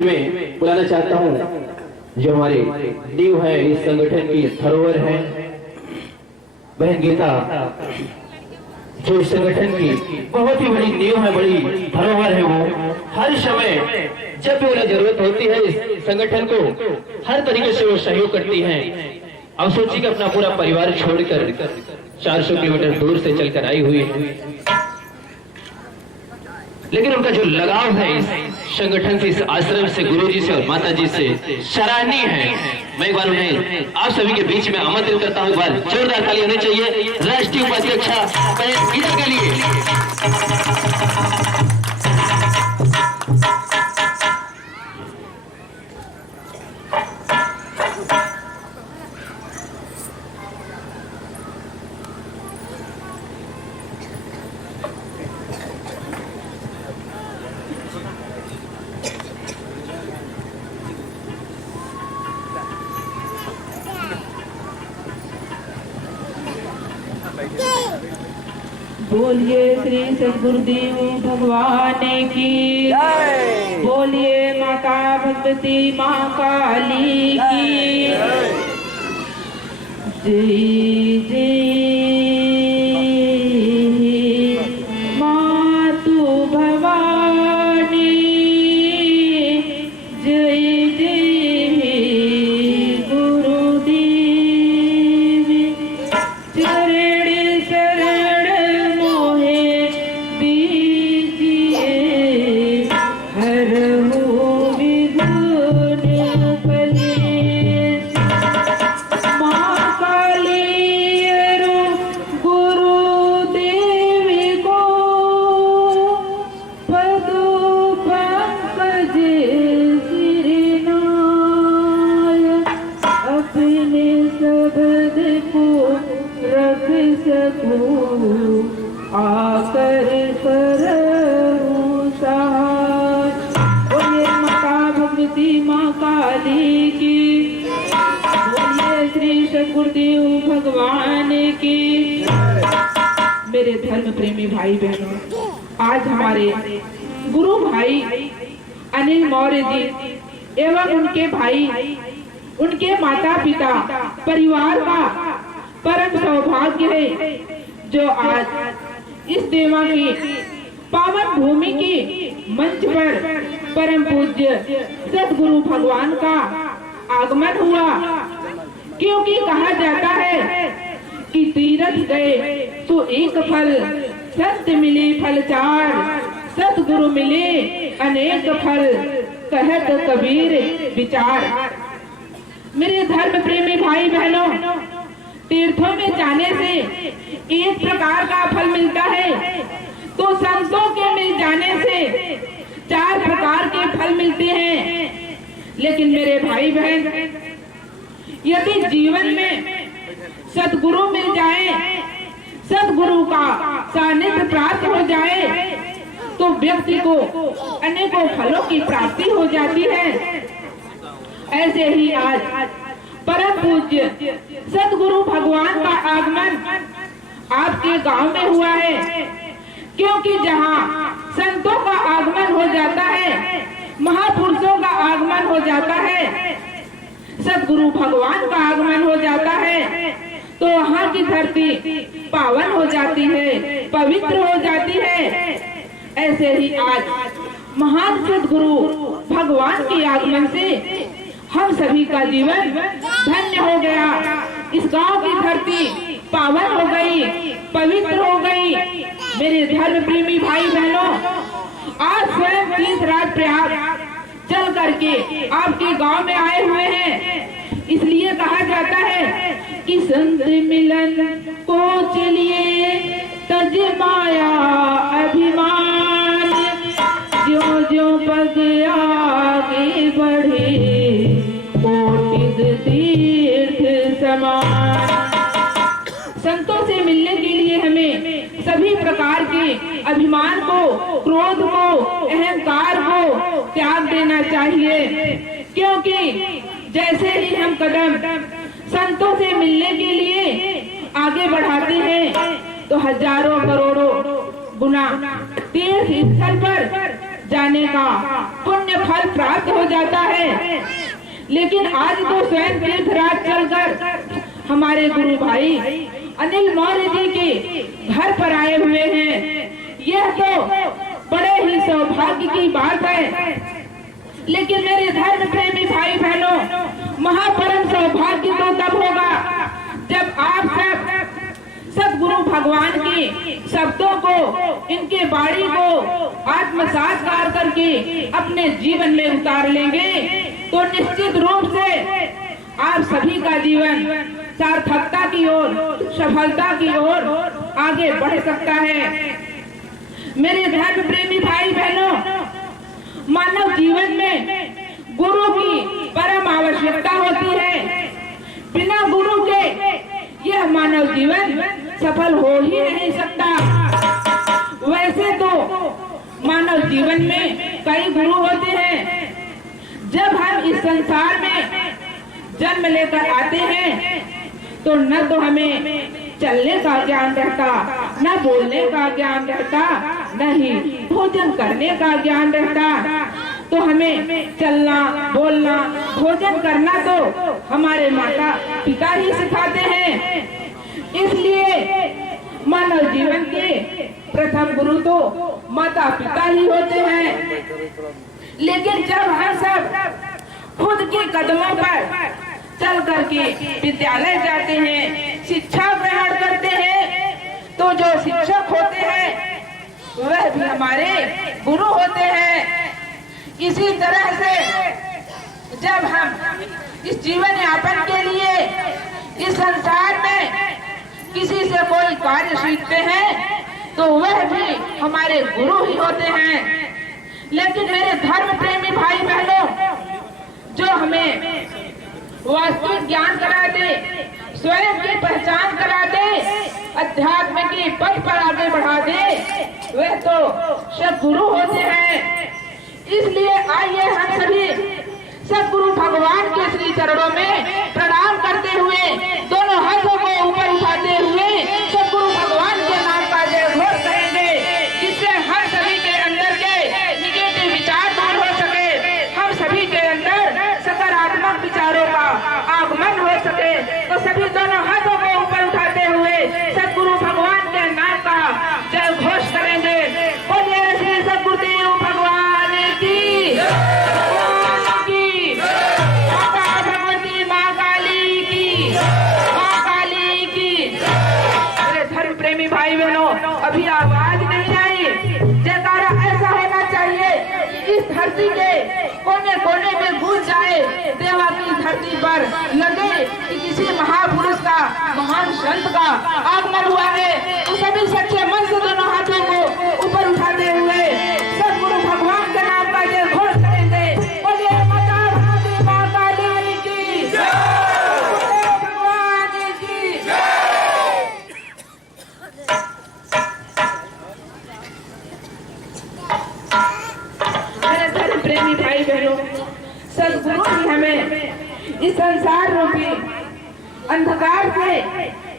में बुलाना चाहता हूँ जो हमारे नींव है, इस संगठन की धरोहर है, बहन गीता, जो इस संगठन की बहुत ही बड़ी नींव है, बड़ी धरोहर है। वो हर समय जब भी उन्हें जरूरत होती है इस संगठन को हर तरीके से वो सहयोग करती हैं। अब सोचिए कि अपना पूरा परिवार छोड़कर 400 किलोमीटर दूर से चलकर आई हुई है, लेकिन उनका जो लगाव है इस संगठन से, इस आश्रम से, गुरुजी से और माता जी से सराहनीय है। मैं एक बार उन्हें आप सभी के बीच में आमंत्रित करता हूं। एक बार जोरदार ताली होनी चाहिए राष्ट्रीय उपाध्यक्षा बहन गीता के लिए। बोलिए श्री सद्गुरुदेव भगवान की, बोलिए माता भगवती माँ काली की जय जय। मातु भवानी जय जय। गुरुदेव चरण शरण मोहे दीजिए, हरहु विघ्न कलेश। माँ काली अरु गुरुदेव को पदु पंकज सिरनाय, अपने शब्द को रख सकूं आकर करूं सहाय। बोलिए माता भगवती माँ काली की, बोलिए श्री सद्गुरुदेव भगवान की। मेरे धर्म प्रेमी भाई बहनों, आज हमारे गुरु भाई अनिल मौर्य जी एवं उनके भाई, उनके माता पिता, परिवार का परम सौभाग्य है जो आज इस देवा की पावन भूमि की मंच पर परम पूज्य सद्गुरु भगवान का आगमन हुआ। क्योंकि कहा जाता है कि तीर्थ गए तो एक फल, सत्य मिले फल चार, सद्गुरु मिले अनेक फल, कहत कबीर विचार। मेरे धर्म प्रेमी भाई बहनों, तीर्थों में जाने से एक प्रकार का फल मिलता है, तो संतों के मिल जाने से 4 प्रकार के फल मिलते हैं। लेकिन मेरे भाई बहन, यदि जीवन में सद्गुरु मिल जाए, सद्गुरु का सानिध्य प्राप्त हो जाए, तो व्यक्ति को अनेकों फलों की प्राप्ति हो जाती है। ऐसे ही आज परम पूज्य सद्गुरु भगवान का आगमन आपके गांव में हुआ है। क्योंकि जहां संतों का आगमन हो जाता है, महापुरुषों का आगमन हो जाता है, सद्गुरु भगवान का आगमन हो जाता है, तो वहां की धरती पावन हो जाती है, पवित्र हो जाती है। ऐसे ही आज महान सद्गुरु भगवान के आगमन से हम सभी का जीवन धन्य हो गया। इस गांव की धरती पावन हो गई, पवित्र हो गई। मेरे धर्म प्रेमी भाई बहनों, आज स्वयं तीर्थराज प्रयाग चल करके आपके गांव में आए हुए हैं। इसलिए कहा जाता है कि संत मिलन को चलिए तज माया अभिमान, ज्यों ज्यों पग आगे बढ़े कोटि तीर्थ समान। संतों से मिलने के लिए हमें सभी प्रकार के अभिमान को, क्रोध को, अहंकार को त्याग देना चाहिए। क्योंकि जैसे ही हम कदम संतों से मिलने के लिए आगे बढ़ाते हैं, तो हजारों करोड़ों गुना तीर्थ स्थल पर जाने का पुण्य फल प्राप्त हो जाता है। लेकिन आज तो स्वयं तीर्थराज चलकर हमारे गुरु भाई अनिल मौर्य जी के घर पर आए हुए हैं। यह तो बड़े ही सौभाग्य की बात है। लेकिन मेरे धर्म प्रेमी भाई बहनों, महापरम सौभाग्य तो तब होगा जब आप सब सदगुरु भगवान के शब्दों को, इनके बाणी को आत्मसात करके अपने जीवन में उतार लेंगे तो निश्चित रूप से आप सभी का जीवन सार्थकता की ओर, सफलता की ओर आगे बढ़ सकता है। मेरे धर्म प्रेमी भाई बहनों, मानव जीवन में गुरु की परम आवश्यकता होती है। बिना गुरु के यह मानव जीवन सफल हो ही नहीं सकता। वैसे तो मानव जीवन में कई गुरु होते हैं। जब हम इस संसार में जन्म लेकर आते हैं तो न तो हमें चलने का ज्ञान रहता, न बोलने का ज्ञान रहता, न ही भोजन करने का ज्ञान रहता। तो हमें चलना, बोलना, भोजन करना तो हमारे माता पिता ही सिखाते हैं। इसलिए मानव जीवन के प्रथम गुरु तो माता पिता ही होते हैं। लेकिन जब हम सब खुद के कदमों पर चल करके विद्यालय जाते हैं, शिक्षा ग्रहण करते हैं, तो जो शिक्षक होते हैं वह भी हमारे गुरु होते हैं। इसी तरह से जब हम इस जीवन यापन के लिए इस संसार में किसी से कोई कार्य सीखते हैं तो वह भी हमारे गुरु ही होते हैं। लेकिन मेरे धर्म प्रेमी भाई बहनों, जो हमें वास्तविक ज्ञान करा दे, स्वयं की पहचान करा दे, अध्यात्म के पथ पर आगे बढ़ा दे, वह तो सद्गुरु होते हैं। इसलिए आइए हम सभी सद्गुरु भगवान के श्री चरणों में प्रणाम करते हुए, दोनों हाथों को ऊपर उठाते हुए सद्गुरु भगवान के नाम का जय घोष करेंगे, जिससे हम सभी के अंदर के निगेटिव विचार दूर हो सके, हम सभी के अंदर सकारात्मक विचारों का आगमन हो सके। तो सभी दोनों हाथों को ऊपर उठाते हुए सद्गुरु भगवान के नाम का जय घोष करेंगे। बोलिए श्री सद्गुरुदेव भगवान की, माता भगवती माँ काली की, माँ काली की। मेरे धर्म प्रेमी भाई बहनों, अभी आवाज नहीं आई, जयकारा ऐसा होना चाहिए इस धरती के कोने कोने में गूंज जाए, देवा की धरती पर लगे कि किसी महापुरुष का, महान संत का आगमन हुआ है। तो सभी सच्चे मन से दोनों हाथों को ऊपर उठाते हुए सद्गुरु भगवान के नाम का जय घोष करेंगे। बोलिए माता भगवती माँ काली की, भगवान की। मेरे धर्म प्रेमी भाई बहनों, सद्गुरु ही हमें इस संसार रूपी अंधकार से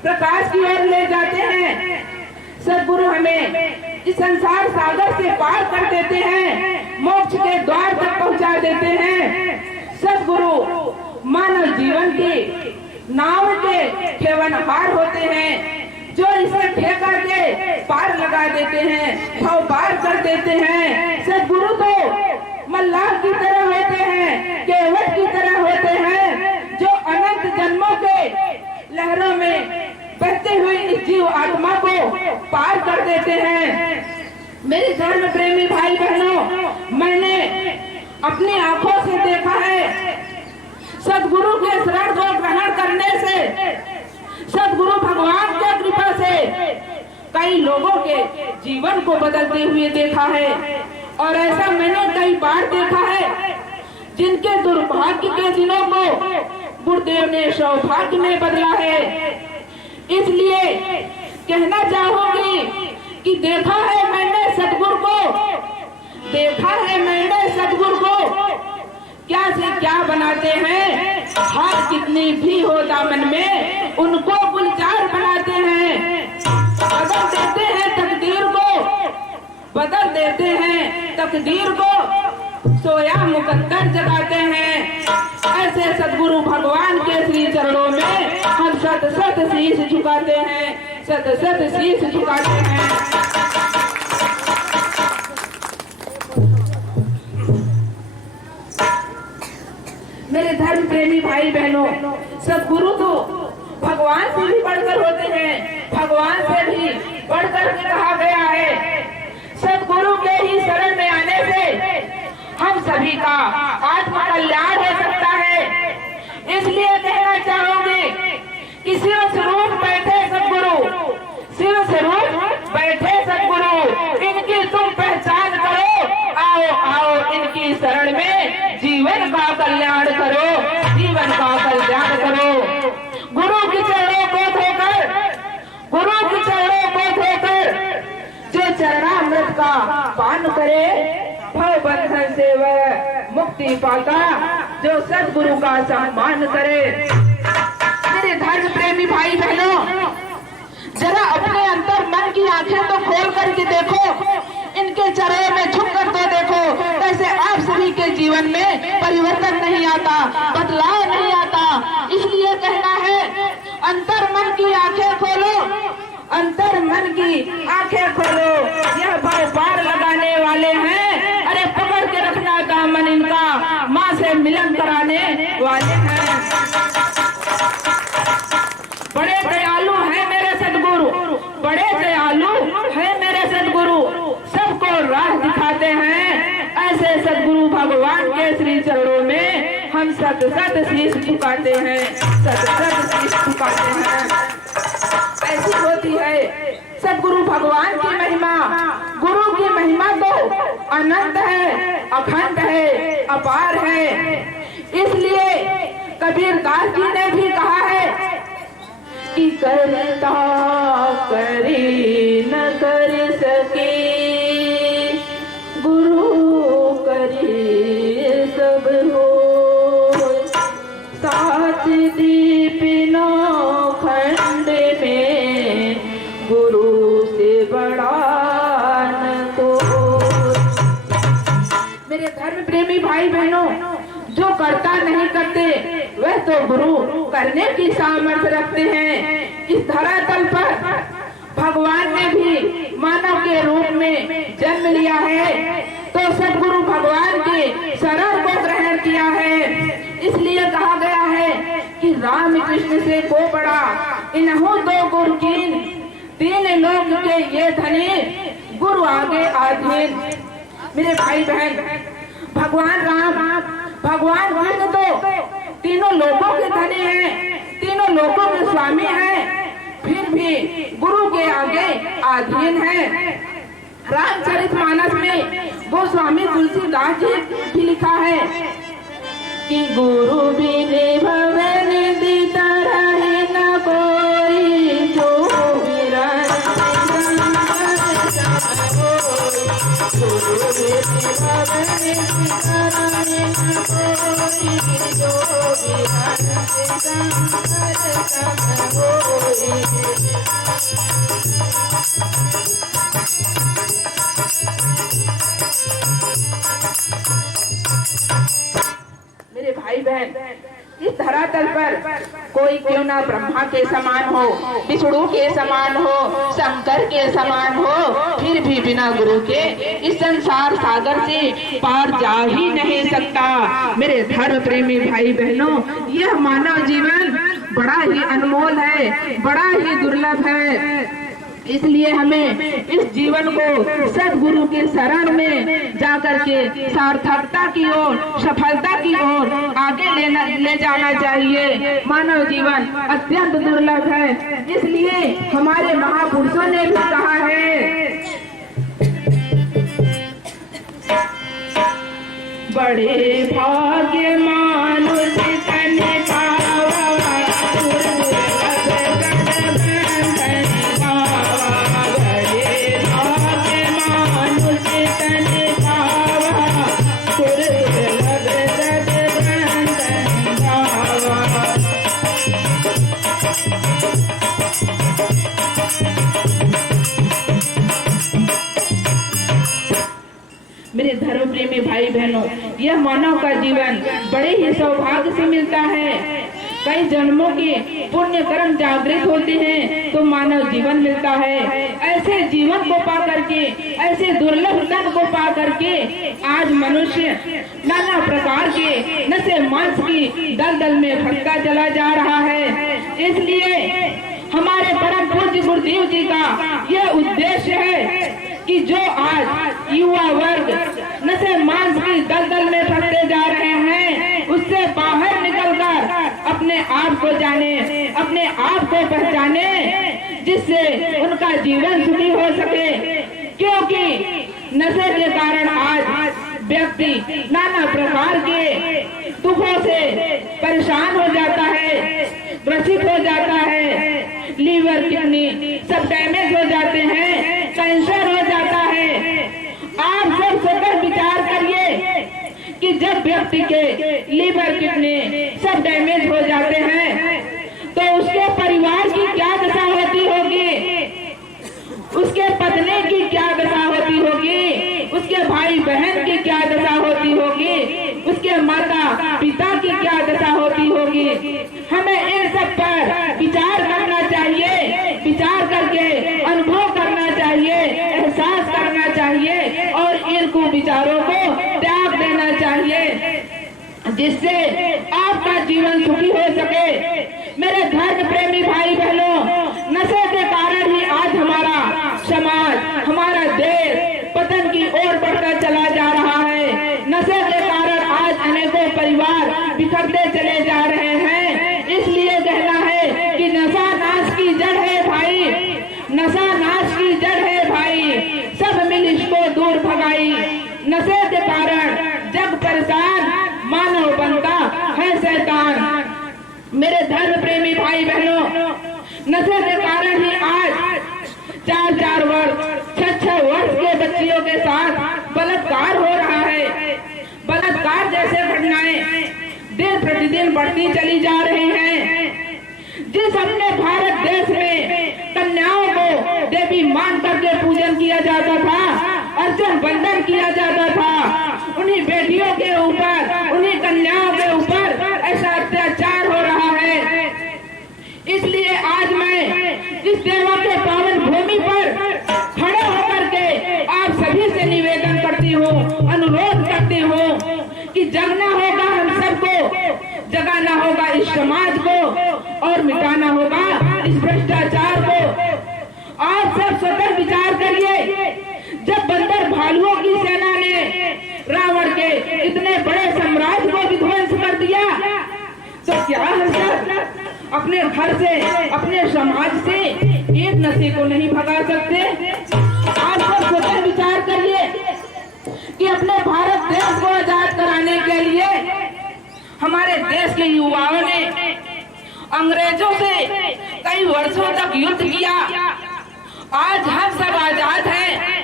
प्रकाश की ओर ले जाते हैं। सद्गुरु हमें इस संसार सागर से पार कर देते हैं, मोक्ष के द्वार तक पहुंचा देते हैं। सद्गुरु मानव जीवन की नाव के खेवनहार होते हैं, जो इसे ठेका के पार लगा देते हैं, भाव पार कर देते हैं। सद्गुरु तो मल्लाह की तरह होते हैं, केवट की तरह होते हैं, जो अनंत जन्मों के लहरों में बहते हुए इस जीव आत्मा को पार कर देते हैं। मेरे धर्म प्रेमी भाई बहनों, मैंने अपनी आंखों से देखा है, सद्गुरु के शरण को ग्रहण करने से, सद्गुरु भगवान की कृपा से कई लोगों के जीवन को बदलते हुए देखा है। और ऐसा मैंने कई बार देखा है, जिनके दुर्भाग्य के दिनों को गुरुदेव ने सौभाग्य में बदला है। इसलिए कहना चाहूंगी कि देखा है मैंने सद्गुरु को, देखा है मैंने सद्गुरु को, क्या से क्या बनाते हैं, हार कितनी भी हो दामन में उनको गुलजार बनाते हैं, बदल देते हैं तकदीर को, बदल देते हैं तकदीर को, सोया मुकद्दर जगाते हैं। ऐसे सदगुरु भगवान के श्री चरणों में हम सत सत शीश झुकाते हैं, सत सत शीश झुकाते हैं। मेरे धर्म प्रेमी भाई बहनों, सदगुरु तो भगवान से भी बढ़कर होते हैं, भगवान से भी बढ़कर के कहा गया है। सदगुरु के ही शरण में आने से हम सभी का आत्म कल्याण हो सकता है। इसलिए कहना चाहूंगी कि शिव स्वरूप बैठे सदगुरु, शिव स्वरूप बैठे सदगुरु, इनकी तुम पहचान करो, आओ आओ इनकी शरण में जीवन का कल्याण करो, जीवन का कल्याण करो। गुरु के चरणों को धोकर, गुरु के चरणों को धोकर जो चरणामृत का पान करे, भव बंधन से वह मुक्ति पाता, जो सदगुरु का सम्मान करे। मेरे धर्म प्रेमी भाई बहनों, जरा अपने अंतर मन की आंखें तो खोल करके देखो, इनके चरणों में झुक कर तो देखो, कैसे आप सभी के जीवन में परिवर्तन नहीं आता, बदलाव नहीं आता। इसलिए कहना है, अंतर मन की आंखें खोलो, अंतर मन की आंखें खोलो। यह भाव पार लगाने वाले हैं, अरे पकड़ के रखना दामन इनका, माँ से मिलन कराने वाले हैं। बड़े दयालु हैं मेरे सदगुरु, बड़े दयालु हैं मेरे सदगुरु, सबको राह दिखाते हैं। ऐसे सदगुरु भगवान के श्री चरणों में हम सत सत शीश झुकाते हैं, सत सत शीश झुकाते हैं। ऐसी होती है सदगुरु भगवान की महिमा। गुरु की महिमा तो अनंत है, अखंड है, अपार है। इसलिए कबीर दास जी ने भी कहा है कि करता करी न कर सके, गुरु करी सब हो। सात दीप नौ खंड में गुरु से बड़ा न कोई। मेरे धर्म प्रेमी भाई बहनों, जो करता नहीं करते वह तो गुरु करने की सामर्थ्य रखते हैं। इस धरातल पर भगवान ने भी मानव के रूप में जन्म लिया है, तो सदगुरु भगवान के शरण को ग्रहण किया है। इसलिए कहा गया है कि राम कृष्ण से को बड़ा इन्हों दो गुरु कीन, तीन लोक के ये धनी, गुरु आगे आधीन। मेरे भाई बहन, भगवान राम, भगवान कृष्ण तो तीनों लोगों के धनी हैं, तीनों लोगों के स्वामी हैं, फिर भी गुरु के आगे अधीन है। रामचरितमानस में गोस्वामी तुलसीदास जी भी लिखा है कि गुरु बिन भवन दिता रहे न कोई, जो मेरे भाई बहन, इस धरातल पर कोई क्यों ना ब्रह्मा के समान हो, विष्णु के समान हो, शंकर के समान हो, फिर भी बिना गुरु के इस संसार सागर से पार जा ही नहीं सकता। मेरे धर्म प्रेमी भाई बहनों, यह मानव जीवन बड़ा ही अनमोल है, बड़ा ही दुर्लभ है। इसलिए हमें इस जीवन को सदगुरु के शरण में जाकर के सार्थकता की ओर, सफलता की ओर आगे ले जाना चाहिए। मानव जीवन अत्यंत दुर्लभ है, इसलिए हमारे महापुरुषों ने भी कहा है, बड़े भाग्य मानुष तन पावा, भाई बहनों, यह मानव का जीवन बड़े ही सौभाग्य से मिलता है। कई जन्मों के पुण्य कर्म जागृत होते हैं तो मानव जीवन मिलता है। ऐसे जीवन को पा करके, ऐसे दुर्लभ धन को पा करके आज मनुष्य नाना प्रकार के नशे मांस की दलदल में फंसता चला जा रहा है। इसलिए हमारे परम पूज्य गुरुदेव जी का यह उद्देश्य है कि जो आज युवा वर्ग नशे मांस की दलदल में फंसते जा रहे हैं, उससे बाहर निकलकर अपने आप को जाने, अपने आप को पहचाने, जिससे उनका जीवन सुखी हो सके। क्योंकि नशे के कारण आज व्यक्ति नाना प्रकार के दुखों से परेशान हो जाता है, ग्रसित हो जाता है, लीवर किडनी सब डैमेज हो जाते हैं, कैंसर हो जाता है। आप सब सोकर विचार करिए कि जब व्यक्ति के लीवर किडनी सब डैमेज हो जाते हैं तो उसके परिवार की क्या दशा होती होगी, उसके पत्नी की क्या दशा होती होगी, उसके भाई बहन की क्या दशा होती होगी, उसके माता पिता की क्या दशा होती होगी। हमें इन सब पर विचार करना चाहिए, विचार करके अनुभव करना चाहिए, एहसास करना चाहिए और इन कुविचारों को त्याग देना चाहिए, जिससे आपका जीवन सुखी हो सके। मेरे धर्म प्रेमी भाई बहनों, नशे के कारण ही आज हमारा समाज, हमारा देश पतन की ओर बढ़ता चला जा रहा है। नशे के कारण आज अनेकों परिवार बिखरते चले जा रहे हैं। इसलिए कहना है कि नशा नाश की जड़ है भाई, नशा नाश की जड़ है भाई, सब मिल इसको दूर भगाई। नशे के कारण जग परेशान, मानव बनता है शैतान। मेरे धर्म प्रेमी भाई बहनों, नशे के कारण ही आज 4-4 वर्ष, 6-6 वर्ष के बच्चियों के साथ बलात्कार हो रहा है। बलात्कार जैसे घटनाएं दिन प्रतिदिन बढ़ती चली जा रही हैं। जिस अपने भारत देश में कन्याओं को देवी मान करके पूजन किया जाता था, अर्चन बंधन किया जाता था, उन्हीं बेटियों के ऊपर, उन्हीं कन्याओं के ऊपर ऐसा अत्याचार हो रहा है। इसलिए आज मैं इस देवा के पावन भूमि पर खड़े होकर के आप सभी से निवेदन करती हूँ, अनुरोध करती हूँ कि जगना होगा, हम सबको जगाना होगा इस समाज को और मिटाना होगा इस भ्रष्टाचार को। आप सब स्वतः विचार करिए, जब बंदर भालुओं की सेना ने रावण के इतने बड़े साम्राज्य को विध्वंस कर दिया, तो क्या हम सब अपने घर से, अपने समाज से एक नशे को नहीं भगा सकते? आप सब स्वतः विचार करिए कि अपने भारत देश को आजाद कराने के लिए हमारे देश के युवाओं ने अंग्रेजों से कई वर्षों तक युद्ध किया। आज हम सब आजाद हैं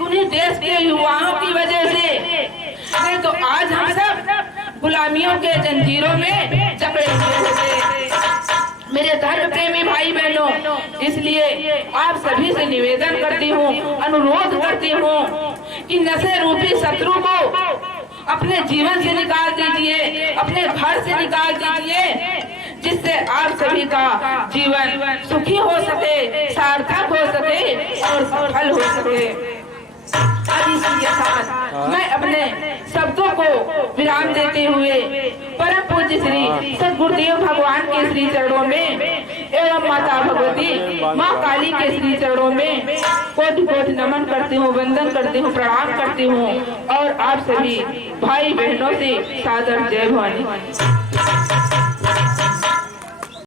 उन्हीं देश के युवाओं की वजह से, नहीं तो आज हम सब गुलामियों के जंजीरों में जकड़े हुए होते। मेरे धर्म प्रेमी भाई बहनों, इसलिए आप सभी से निवेदन करती हूँ, अनुरोध करती हूँ कि नशे रूपी शत्रु को अपने जीवन से निकाल दीजिए, अपने घर से निकाल दीजिए, जिससे आप सभी का जीवन सुखी हो सके, सार्थक हो सके और सफल हो सके। अब इसी के साथ मैं अपने शब्दों को विराम देते हुए परम पूज्य श्री सद्गुरुदेव भगवान के श्री चरणों में एवं माता भगवती माँ काली के श्री चरणों में कोटि कोटि नमन करती हूँ, वंदन करती हूँ, प्रणाम करती हूँ और आप सभी भाई बहनों से सादर जय भवानी।